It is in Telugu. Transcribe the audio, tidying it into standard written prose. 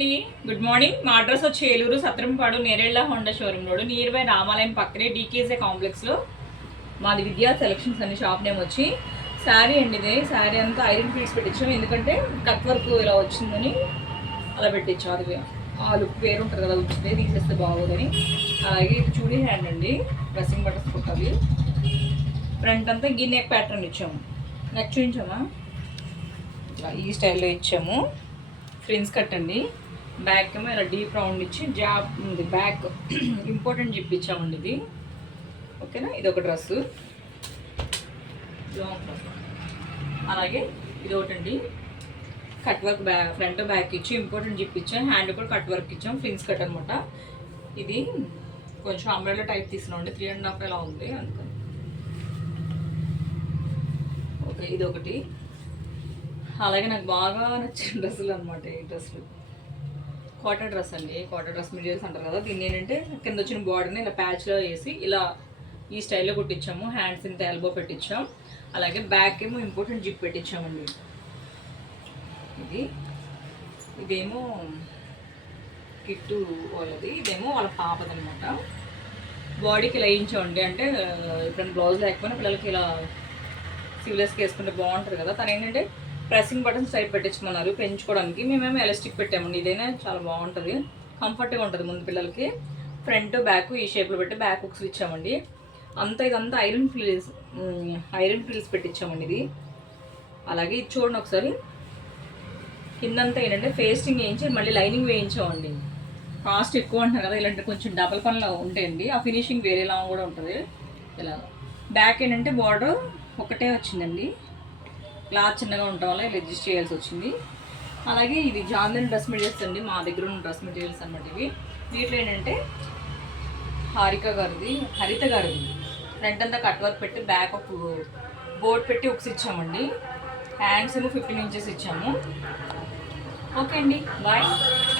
అండి, గుడ్ మార్నింగ్. మా అడ్రస్ వచ్చి Eluru Satrampadu Nerella Honda showroom road near by రామాలయం పక్కనే డీకేసే కాంప్లెక్స్లో మాది విద్యా సెలక్షన్స్ అనే షాప్ నేమ్ వచ్చి. శారీ అండి, ఇదే శారీ అంతా ఐరన్ పీస్ పెట్టించాం, ఎందుకంటే కట్ వర్క్ ఇలా వచ్చిందని అలా పెట్టించాం. అది ఆ లుక్ వేరు ఉంటుంది కదా, వచ్చిందే తీసేస్తే బాగోదని. అలాగే ఇది చూడీ హ్యాండ్ అండి, డ్రెస్సింగ్ బటన్స్ కుట్టాలి. ఫ్రంట్ అంతా ఈ నెక్ ప్యాటర్న్ ఇచ్చాము. నెక్ చూపించామా, ఇట్లా ఈ స్టైల్లో ఇచ్చాము. ఫ్రిన్స్ కట్ అండి, బ్యాక్ ఏమో ఇలా డీప్ రౌండ్ ఇచ్చి జాబ్ ఉంది, బ్యాక్ ఇంపార్టెంట్ ఇప్పించామండి ఇది. ఓకేనా, ఇది ఒక డ్రెస్సు లాంగ్ డ్రెస్. అలాగే ఇది ఒకటండి, cut work back, front back ఇచ్చి ఇంపార్టెంట్ ఇప్పించాం. హ్యాండ్ కూడా కట్ వర్క్ ఇచ్చాం, ఫ్రిన్స్ కట్ అనమాట. ఇది కొంచెం అంబ్రెల్లా టైప్ తీసుకున్నామండి, 3.5 ఎలా ఉంది అందుకని. ఓకే, ఇది ఒకటి. అలాగే నాకు బాగా నచ్చిన డ్రెస్సులు అనమాట ఈ డ్రెస్సులు. కాటన్ డ్రెస్ అండి, కాటన్ డ్రెస్ మెటీరియల్స్ అంటారు కదా. దీన్ని ఏంటంటే కింద వచ్చిన బార్డర్ని ఇలా ప్యాచ్లో వేసి ఇలా ఈ స్టైల్లో కుట్టించాము. హ్యాండ్స్ ఇంత ఎల్బో పెట్టించాం. అలాగే బ్యాక్ ఏమో ఇంపార్టెంట్ జిప్ పెట్టించామండి. ఇదేమో కిట్టు వాళ్ళది, ఇదేమో వాళ్ళ పాపదనమాట. బాడీకి ఇలా వేయించామండి, అంటే ఇప్పుడు బ్లౌజ్ లేకపోయినా పిల్లలకి ఇలా సివిలర్స్కి వేసుకుంటే బాగుంటుంది కదా. తను ఏంటంటే ప్రెస్సింగ్ బటన్స్ టైప్ పెట్టించుకున్నారు పెంచుకోవడానికి. మేమేమో ఎలాస్టిక్ పెట్టామండి. ఇదైనా చాలా బాగుంటుంది, కంఫర్ట్గా ఉంటుంది ముందు పిల్లలకి. ఫ్రంట్ బ్యాక్ ఈ షేప్లో పెట్టి బ్యాక్ హుక్స్ ఇచ్చామండి. ఇదంతా ఐరన్ ఫీల్స్ పెట్టించామండి ఇది. అలాగే ఇది చూడండి ఒకసారి, కిందంతా ఏంటంటే ఫేస్టింగ్ వేయించి మళ్ళీ లైనింగ్ వేయించామండి. కాస్ట్ ఎక్కువ అంటున్నారు కదా, ఇలాంటి కొంచెం డబల్ పనులు ఉంటాయండి. ఆ ఫినిషింగ్ వేరేలా కూడా ఉంటుంది. ఇలా బ్యాక్ ఏంటంటే బార్డర్ ఒకటే వచ్చిందండి, క్లాత్ చిన్నగా ఉండటం వల్ల ఇలా అడ్జస్ట్ చేయాల్సి వచ్చింది. అలాగే ఇది జాందన్ డ్రెస్ మెటీరియల్స్ అండి, మా దగ్గర ఉన్న డ్రెస్ మెటీరియల్స్ అనమాట ఇవి. వీటిలో ఏంటంటే హరిత గారిది ఫ్రంట్ అంతా కట్ వర్క్ పెట్టి బ్యాక్ ఒక బోర్డ్ పెట్టి ఉక్స్ ఇచ్చామండి. హ్యాండ్స్ ఏమో 15 ఇంచెస్ ఇచ్చాము. ఓకే అండి, బాయ్.